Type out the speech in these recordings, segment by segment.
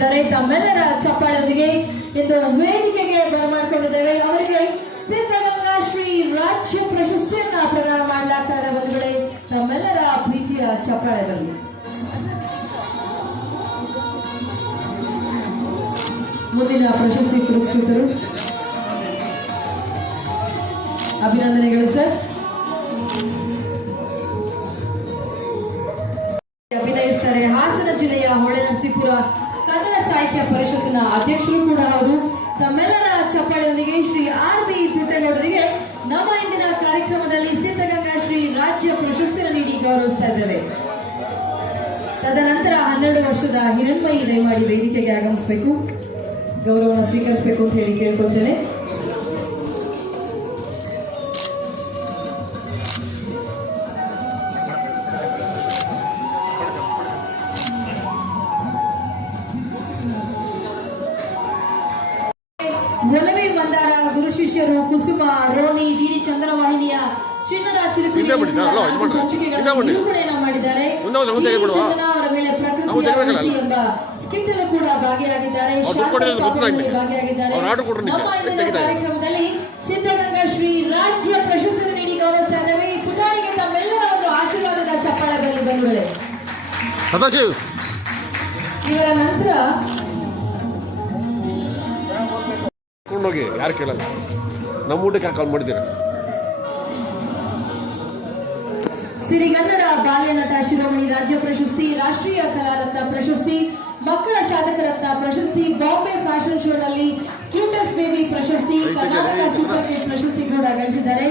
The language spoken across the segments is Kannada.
ಆಗಮಿಸಿದ್ದಾರೆ ತಮ್ಮೆಲ್ಲರ ಚಪ್ಪಾಳೊಂದಿಗೆ ಇಂದು ವೇದಿಕೆಗೆ ಬರಮಾಡಿಕೊಂಡಿದ್ದೇವೆ ಅವರಿಗೆ ಸಿದ್ಧಗಂಗಾ ಶ್ರೀ ರಾಜ್ಯ ಪ್ರಶಸ್ತಿಯನ್ನ ಪ್ರದಾನ ಮಾಡಲಾಗ್ತಾ ಇದೆ ಬಂಧುಗಳೇ. ತಮ್ಮೆಲ್ಲರ ಪ್ರೀತಿಯ ಚಪ್ಪಾಳೆದಲ್ಲಿ ಮುಂದಿನ ಪ್ರಶಸ್ತಿ ಪುರಸ್ಕೃತರು. ಅಭಿನಂದನೆಗಳು, ಸರ್. ಅಭಿನಯಿಸ್ತಾರೆ ಹಾಸನ ಜಿಲ್ಲೆಯ ಹೊಳೆನರಸೀಪುರ ಸಾಹಿತ್ಯ ಪರಿಷತ್ತಿನ ಅಧ್ಯಕ್ಷರು ಕೂಡ ಹೌದು. ತಮ್ಮೆಲ್ಲರ ಚಪ್ಪಾಳೆಯೊಂದಿಗೆ ಶ್ರೀ ಆರ್ ಬಿ ಪುಟ್ಟೇಗೌಡರಿಗೆ ನಮ್ಮ ಇಂದಿನ ಕಾರ್ಯಕ್ರಮದಲ್ಲಿ ಸಿದ್ಧಗಂಗಾ ಶ್ರೀ ರಾಜ್ಯ ಪ್ರಶಸ್ತಿಯನ್ನು ನೀಡಿ ಗೌರವಿಸ್ತಾ ಇದ್ದೇವೆ. ತದನಂತರ ಹನ್ನೆರಡು ವರ್ಷದ ಹಿರಣ್ಮಯಿ ದಯಮಾಡಿ ವೇದಿಕೆಗೆ ಆಗಮಿಸಬೇಕು. ಗೌರವವನ್ನು ಸ್ವೀಕರಿಸಬೇಕು ಅಂತ ಹೇಳಿ ಕೇಳ್ಕೊಳ್ತೇನೆ. ಶಿಷ್ಯರು ಕುಸುಮ ರೋಣಿ ಡಿಡಿ ಚಂದನ ವಾಹಿನಿಯ ಚಿನ್ನದ ಸಂಚಿಕೆಗಳನ್ನು ಮಾಡಿದ್ದಾರೆ. ಚಂದನ ಅವರ ಮೇಲೆ ಪ್ರಕೃತಿ ಎಂಬ ಸ್ಕಿಟ್ ಅಲ್ಲೂ ಕೂಡ ಭಾಗಿಯಾಗಿದ್ದಾರೆ. ಭಾಗಿಯಾಗಿದ್ದಾರೆ. ನಮ್ಮ ಇಂದಿನ ಕಾರ್ಯಕ್ರಮದಲ್ಲಿ ಸಿದ್ಧಗಂಗಾ ಶ್ರೀ ರಾಜ್ಯ ಪ್ರಶಸ್ತಿ ನೀಡಿ ಗೌರವಿಸ್ತಾ ಇದ್ದೇವೆ ಈ ಪುಟಾಣಿಗೆ ತಮ್ಮೆಲ್ಲರ ಒಂದು ಆಶೀರ್ವಾದದ ಚಪ್ಪಾಳದಲ್ಲಿ ಬಂದಿವೆ ಇವರ ನಂತರ ಯಾರು ಕೇಳಲ್ಲ. ನಮ್ಮ ಊಟಕ್ಕೆ ಕಾಲ್ ಮಾಡಿದ್ದೀರಾ? ಸಿರಿಗನ್ನಡ ಬಾಲ್ಯ ನಟ ಶಿರೋಮಣಿ, ರಾಜ್ಯ ಪ್ರಶಸ್ತಿ, ರಾಷ್ಟ್ರೀಯ ಕಲಾರತ್ನ ಪ್ರಶಸ್ತಿ, ಮಕ್ಕಳ ಸಾಧಕರತ್ನ ಪ್ರಶಸ್ತಿ, ಬಾಂಬೆ ಫ್ಯಾಷನ್ ಶೋನಲ್ಲಿ ಕ್ಯೂಟಸ್ ಬೇಬಿ ಪ್ರಶಸ್ತಿ, ಕರ್ನಾಟಕ ಸೂಪರ್ ಹಿಟ್ ಪ್ರಶಸ್ತಿ ಕೂಡ ಗಳಿಸಿದ್ದಾರೆ.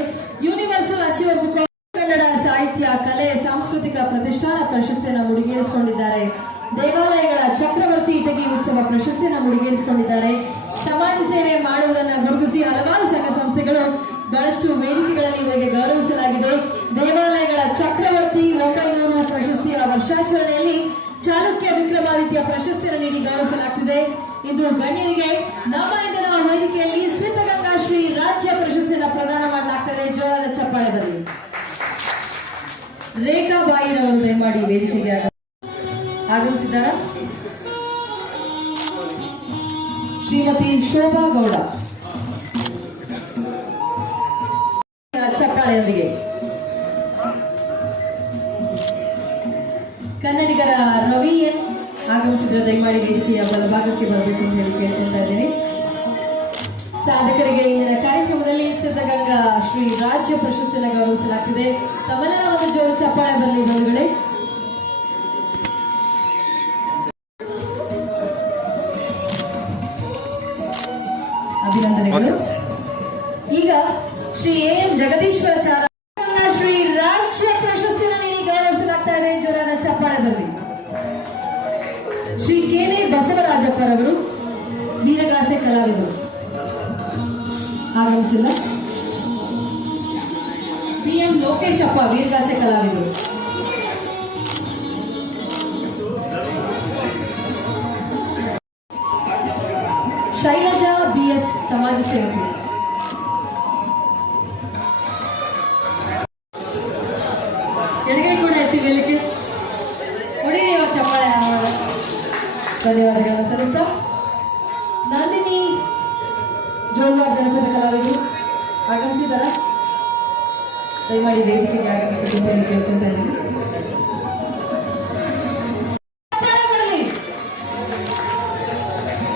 ಯೂನಿವರ್ಸಲ್ ಅಚೀವರ್ ಬುಕ್ ಕನ್ನಡ ಸಾಹಿತ್ಯ, ಕಲೆ, ಸಾಂಸ್ಕೃತಿಕ ಪ್ರತಿಷ್ಠಾನ ಪ್ರಶಸ್ತಿಯನ್ನು ಮುಡಿಗೇರಿಸಿಕೊಂಡಿದ್ದಾರೆ. ದೇವಾಲಯಗಳ ಚಕ್ರವರ್ತಿ ಇಟಗಿ ಉತ್ಸವ ಪ್ರಶಸ್ತಿಯನ್ನು ಮುಡಿಗೇರಿಸಿಕೊಂಡಿದ್ದಾರೆ. ಸಮಾಜ ಸೇವೆ ಮಾಡುವುದನ್ನು ಗುರುತಿಸಿ ಹಲವಾರು ಸಂಘ ಸಂಸ್ಥೆಗಳು ಬಹಳಷ್ಟು ವೇದಿಕೆಗಳಲ್ಲಿ ಇವರಿಗೆ ಗೌರವಿಸಲಾಗಿದೆ. ದೇವಾಲಯಗಳ ಚಕ್ರವರ್ತಿ ಒಂಬೈನೂರು ಪ್ರಶಸ್ತಿಯ ವರ್ಷಾಚರಣೆಯಲ್ಲಿ ಚಾಲುಕ್ಯ ವಿಕ್ರಮಾದಿತ್ಯ ಪ್ರಶಸ್ತಿಯನ್ನು ನೀಡಿ ಗೌರವಿಸಲಾಗ್ತಿದೆ. ಇಂದು ಗಣ್ಯರಿಗೆ ನಮ್ಮ ವೇದಿಕೆಯಲ್ಲಿ ಸಿದ್ಧಗಂಗಾ ಶ್ರೀ ರಾಜ್ಯ ಪ್ರಶಸ್ತಿಯನ್ನು ಪ್ರದಾನ ಮಾಡಲಾಗ್ತದೆ. ಜೋರಾದ ಚಪ್ಪಾಳೆ ಬರಲಿ ರೇಖಾ ಬಾಯಿರವರು ದಯಮಾಡಿ ವೇದಿಕೆಗೆ ಆಗ- ಆಗಮಿಸಿದ್ದಾರಾ? ಶ್ರೀಮತಿ ಶೋಭಾ ಗೌಡ. ಚಪ್ಪಾಳೆಯೊಂದಿಗೆ ಕನ್ನಡಿಗರ ರವಿ ಎನ್ ಆಗಮಿಸಿದ್ರೆ ದಯಮಾಡಿ ವೇದಿಕೆಯ ಬಲಭಾಗಕ್ಕೆ ಬರಬೇಕು ಅಂತ ಹೇಳಿ ಕೇಳ್ಕೊಳ್ತಾ ಇದ್ದೀನಿ. ಸಾಧಕರಿಗೆ ಇಂದಿನ ಕಾರ್ಯಕ್ರಮದಲ್ಲಿ ಸಿದ್ಧಗಂಗಾ ಶ್ರೀ ರಾಜ್ಯ ಪ್ರಶಸ್ತಿಯನ್ನು ಗೌರವಿಸಲಾಗ್ತಿದೆ. ತಮ್ಮೆಲ್ಲರ ಒಂದು ಜೋರು ಚಪ್ಪಾಳೆ ಬರಲಿ ಬಂಧುಗಳೇ. ಅಭಿನಂದನೆಗಳು. ಈಗ ಶ್ರೀ ಎ ಎಂ ಜಗದೀಶ್ವರಾಚಾರ್ಯ ಶ್ರೀ ರಾಜ್ಯ ಪ್ರಶಸ್ತಿನ ನೀಡಿ ಗೌರವಿಸಲಾಗ್ತಾ ಇದೆ. ಜೋರಾದ ಚಪ್ಪಾಳೆ ಬರಲಿ. ಶ್ರೀ ಕೆನೆ ಬಸವರಾಜಪ್ಪರವರು ವೀರಗಾಸೆ ಕಲಾವಿದರು. ಆಗಮಿಸಿಲ್ಲ. ಪಿ ಎಂ ಲೋಕೇಶಪ್ಪ, ವೀರಗಾಸೆ ಕಲಾವಿದರು. ಶೈಲಜಾ ಬಿಎಸ್ ಸಮಾಜ ಸೇವಕರು. ಧನ್ಯವಾದಗಳನ್ನು ಸಲ್ಲಿಸ್ತಾ ನಂದಿನಿ ಜೋಲ್ವಾರ್ ಜನಪದ ಕಲಾವಿದರು. ಆಗಮಿಸಿದಾರ ದಯಮಾಡಿ ವೇದಿಕೆಗೆ ಆಗಮಿಸಬೇಕು ಹೇಳಿ ಕೇಳ್ಕೊತಾ ಇದ್ದೀನಿ.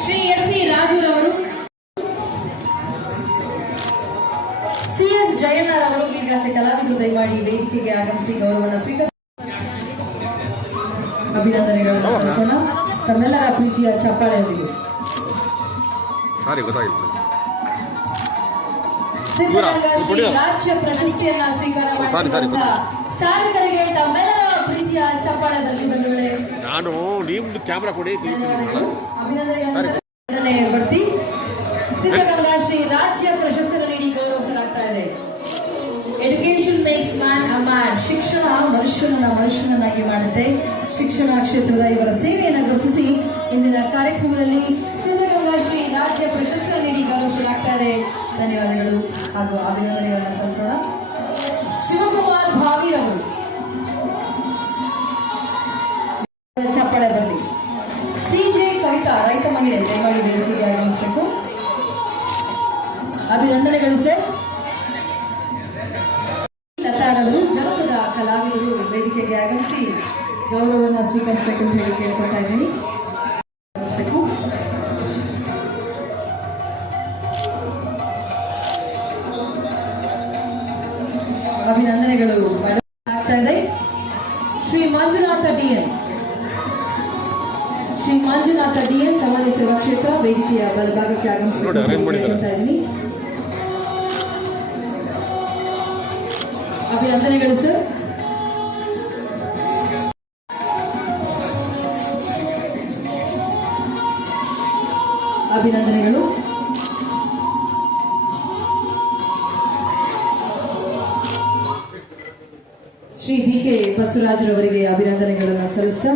ಶ್ರೀ ಎಸ್ ಸಿ ರಾಜುರವರು, ಸಿ ಎಸ್ ಜಯಣ್ಣರವರು ವೀರಗಾಸೆ ಕಲಾವಿದರು ದಯಮಾಡಿ ವೇದಿಕೆಗೆ ಆಗಮಿಸಿ ಗೌರವವನ್ನು ಸ್ವೀಕರಿಸಿ. ಅಭಿನಂದನೆಗಳನ್ನು ಸಲ್ಲಿಸೋಣ. ತಮ್ಮೆಲ್ಲರ ಪ್ರೀತಿಯ ಚಪ್ಪಾಳೆಯೊಂದಿಗೆ ರಾಜ್ಯ ಪ್ರಶಸ್ತಿಯನ್ನ ಸ್ವೀಕಾರ ಮಾಡಿರುವಂತಹ ಸಾಧಕರಿಗೆ ತಮ್ಮೆಲ್ಲರ ಪ್ರೀತಿಯ ಚಪ್ಪಾಳೆ ಬರಲಿ ಬಂಧುಗಳೇ. ನಾನು ನಿಮ್ದು ಕ್ಯಾಮ್ರಾ ಕೊಡಿ ಅಭಿನಂದನೆ ಬರ್ತಿ ಸಿದ್ಧಗಂಗಾ ಶ್ರೀ ರಾಜ್ಯ ಪ್ರಶಸ್ತಿಯನ್ನು ನೀಡಿ ಗೌರವಿಸಲಾಗ್ತಾ ಇದೆ. Education makes man a man ಶಿಕ್ಷಣ ಮನುಷ್ಯನನ್ನ ಮನುಷ್ಯನನ್ನಾಗಿ ಮಾಡುತ್ತೆ. ಶಿಕ್ಷಣ ಕ್ಷೇತ್ರದ ಇವರ ಸೇವೆಯನ್ನು ಗುರುತಿಸಿ ಇಂದಿನ ಕಾರ್ಯಕ್ರಮದಲ್ಲಿ ಸಿದ್ಧಗಂಗಾ ಶ್ರೀ ರಾಜ್ಯ ಪ್ರಶಸ್ತಿ ನೀಡಿ ಗೌರವಿಸಲಾಗ್ತಾ ಇದೆ ಧನ್ಯವಾದಗಳು. ಹಾಗೂ ಅಭಿನಂದನೆಗಳನ್ನು ಸಲ್ಲಿಸೋಣ. ಶಿವಕುಮಾರ್ ಭಾವಿರವರು ಚಪ್ಪಳೆ ಬರಲಿ ಸಿಜೆ ಕವಿತಾ, ರೈತ ಮಹಿಳೆ, ದಯಮಾಡಿ ವೇದಿಕೆಗೆ ಆಗಮಿಸಬೇಕು. ಅಭಿನಂದನೆಗಳು ಸರ್. ಸ್ವೀಕರಿಸಬೇಕು ಅಂತ ಹೇಳಿ ಕೇಳ್ಕೊತಾ ಇದ್ದೀನಿ. ಅಭಿನಂದನೆಗಳು. ಆಗ್ತಾ ಇದೆ. ಶ್ರೀ ಮಂಜುನಾಥ ಡಿಎನ್. ಶ್ರೀ ಮಂಜುನಾಥ ಡಿಎನ್ ಸಮಾಜ ಸೇವಾ ಕ್ಷೇತ್ರ ವೇದಿಕೆಯ ಬಲಭಾಗಕ್ಕೆ ಆಗಮಿಸಬೇಕು ಅಭಿನಂದನೆಗಳು ಸರ್. ಅಭಿನಂದನೆಗಳು ಶ್ರೀ ಬಿ ಕೆ ಬಸವರಾಜರವರಿಗೆ ಅಭಿನಂದನೆಗಳನ್ನು ಸಲ್ಲಿಸ್ತಾ